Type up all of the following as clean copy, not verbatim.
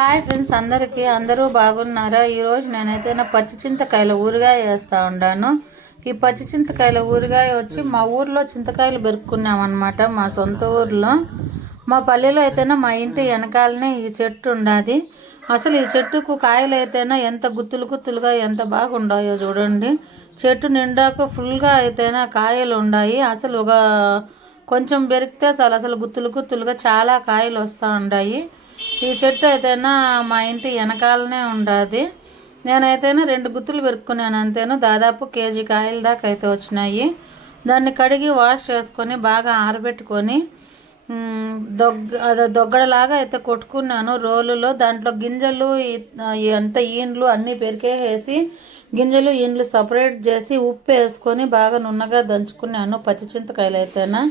Hi friends, అందరూ బాగున్నారా? ఈరోజు నేనైతే పచ్చి చింతకాయల ఊరగాయ వేస్తూ ఉన్నాను. ఈ పచ్చి చింతకాయల ఊరగాయ వచ్చి మా ఊర్లో చింతకాయలు పెరుక్కున్నామన్నమాట. మా సొంత ఊర్లో, మా పల్లెలో అయితేనా మా ఇంటి వెనకాలనే ఈ చెట్టు ఉండాది. అసలు ఈ చెట్టుకు కాయలు అయితేనా ఎంత గుత్తులుగా ఎంత బాగుండాయో చూడండి. చెట్టు నిండాక ఫుల్గా అయితేనా కాయలు ఉన్నాయి. అసలు ఒక కొంచెం పెరిగితే అసలు గుత్తులుగా చాలా కాయలు వస్తూ ఉన్నాయి. ఈ చెట్టు అయితేనా మా ఇంటి వెనకాలనే ఉండదు. నేనైతేనా 2 గుత్తులు పెరుక్కున్నాను అంతేనా. దాదాపు కేజీ కాయల దాకా అయితే వచ్చినాయి. దాన్ని కడిగి వాష్ చేసుకొని బాగా ఆరబెట్టుకొని దొగ్గడలాగా అయితే కొట్టుకున్నాను రోలులో. దాంట్లో గింజలు అంత ఈండ్లు అన్నీ పెరికేసి గింజలు ఈండ్లు సపరేట్ చేసి ఉప్పు వేసుకొని బాగా నున్నగా దంచుకున్నాను. పచ్చి చింతకాయలు అయితేనా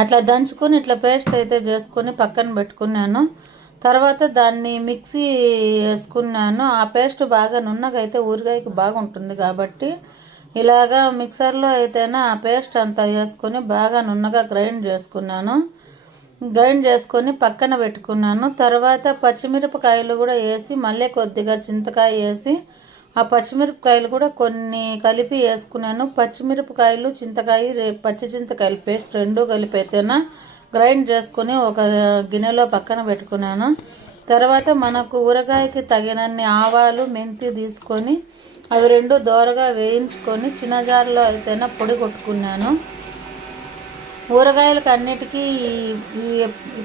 అట్లా దంచుకొని ఇట్లా పేస్ట్ అయితే చేసుకొని పక్కన పెట్టుకున్నాను. తర్వాత దాన్ని మిక్సీ వేసుకున్నాను. ఆ పేస్ట్ బాగా నున్నగా అయితే ఊరగాయకి బాగుంటుంది కాబట్టి ఇలాగా మిక్సర్లో అయితేనా ఆ పేస్ట్ అంతా వేసుకొని బాగా నున్నగా గ్రైండ్ చేసుకొని పక్కన పెట్టుకున్నాను. తర్వాత పచ్చిమిరపకాయలు కూడా వేసి మళ్ళీ కొద్దిగా చింతకాయ వేసి ఆ పచ్చిమిరపకాయలు కూడా కొన్ని కలిపి వేసుకున్నాను. పచ్చిమిరపకాయలు చింతకాయ పచ్చి చింతకాయలు పేస్ట్ 2 కలిపి అయితేనా గ్రైండ్ చేసుకొని ఒక గిన్నెలో పక్కన పెట్టుకున్నాను. తర్వాత మనకు ఊరగాయకి తగినన్ని ఆవాలు మెంతి తీసుకొని అవి 2 దోరగా వేయించుకొని చిన్న జార్లో అయితేనా పొడి కొట్టుకున్నాను. ఊరగాయలకు అన్నిటికీ ఈ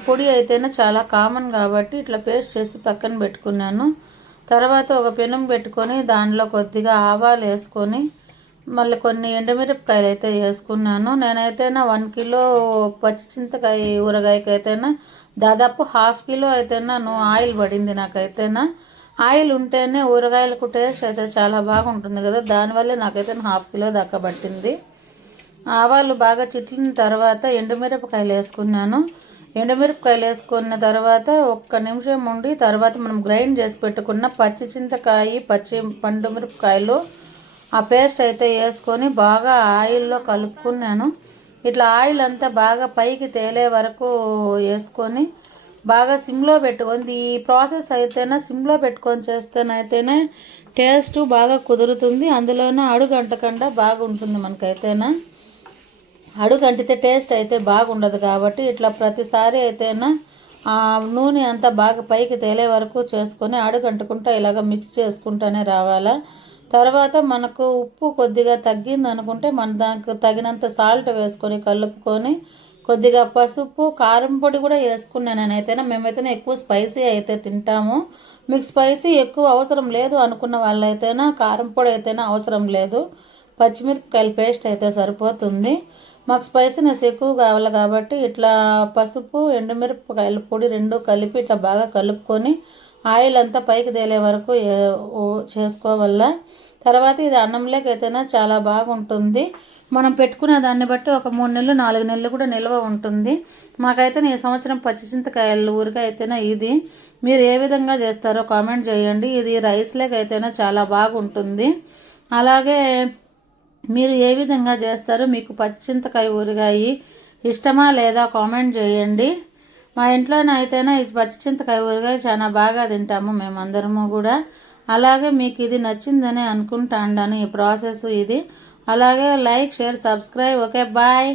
పొడి అయితేనే చాలా కామన్ కాబట్టి ఇట్లా పేస్ట్ చేసి పక్కన పెట్టుకున్నాను. తర్వాత ఒక పెనం పెట్టుకొని దానిలో కొద్దిగా ఆవాలు వేసుకొని మళ్ళీ కొన్ని ఎండుమిరపకాయలు అయితే వేసుకున్నాను. నేనైతేనా 1 కిలో పచ్చి చింతకాయ ఊరగాయకి అయితేనా దాదాపు 1/2 కిలో అయితేనా ఆయిల్ పడింది నాకైతేనా. ఆయిల్ ఉంటేనే ఊరగాయలకు టేస్ట్ అయితే చాలా బాగుంటుంది కదా, దానివల్లే నాకైతే 1/2 కిలో దాకా పట్టింది. ఆవాలు బాగా చిట్లిన తర్వాత ఎండుమిరపకాయలు వేసుకున్నాను. ఎండుమిరపకాయలు వేసుకున్న తర్వాత 1 నిమిషం ఉండి తర్వాత మనం గ్రైండ్ చేసి పెట్టుకున్న పచ్చి చింతకాయ పచ్చి పండు మిరపకాయలు ఆ పేస్ట్ అయితే వేసుకొని బాగా ఆయిల్లో కలుపుకున్నాను. ఇట్లా ఆయిల్ అంతా బాగా పైకి తేలే వరకు వేసుకొని బాగా సిమ్లో పెట్టుకొని ఈ ప్రాసెస్ అయితేనే సిమ్లో పెట్టుకొని చేస్తేనైతేనే టేస్ట్ బాగా కుదురుతుంది. అందులోనూ అడుగంటకుండా బాగుంటుంది. మనకైతేనా అడుగంటితే టేస్ట్ అయితే బాగుండదు కాబట్టి ఇట్లా ప్రతిసారి అయితేనా ఆ నూనె అంతా బాగా పైకి తేలే వరకు చేసుకొని అడుగంటుకుంటా ఇలాగ మిక్స్ చేసుకుంటూనే రావాలా. తర్వాత మనకు ఉప్పు కొద్దిగా తగ్గింది అనుకుంటే మన దానికి తగినంత సాల్ట్ వేసుకొని కలుపుకొని కొద్దిగా పసుపు కారం పొడి కూడా వేసుకున్నాను. నేనైతేనా మేమైతేనే ఎక్కువ స్పైసీ అయితే తింటాము. మీకు స్పైసీ ఎక్కువ అవసరం లేదు అనుకున్న వాళ్ళైతేనా కారం పొడి అయితేనా అవసరం లేదు, పచ్చిమిరపకాయల పేస్ట్ అయితే సరిపోతుంది. మాకు స్పైసీనెస్ ఎక్కువ కావాలి కాబట్టి ఇట్లా పసుపు ఎండుమిరపకాయల పొడి 2 కలిపి ఇట్లా బాగా కలుపుకొని ఆయిల్ అంతా పైకి తేలే వరకు చేసుకోవాల. తర్వాత ఇది అన్నంలోకి అయితేనా చాలా బాగుంటుంది. మనం పెట్టుకునే దాన్ని బట్టి ఒక 3 నెలలు 4 నెలలు కూడా నిల్వ ఉంటుంది. మాకైతే ఈ సంవత్సరం పచ్చి చింతకాయల ఊరిగా అయితేనా ఇది. మీరు ఏ విధంగా చేస్తారో కామెంట్ చేయండి. ఇది రైస్లోకి అయితేనా చాలా బాగుంటుంది. అలాగే మీరు ఏ విధంగా చేస్తారో, మీకు పచ్చి చింతకాయ ఊరగాయ ఇష్టమా లేదా కామెంట్ చేయండి. మా ఇంట్లోనైతేనా ఇది పచ్చి చింతకాయ ఊరగాయ చాలా బాగా తింటాము మేమందరము కూడా. అలాగే మీకు ఇది నచ్చిందని అనుకుంటాను ఈ ప్రాసెస్ ఇది. అలాగే like share subscribe. Okay, bye.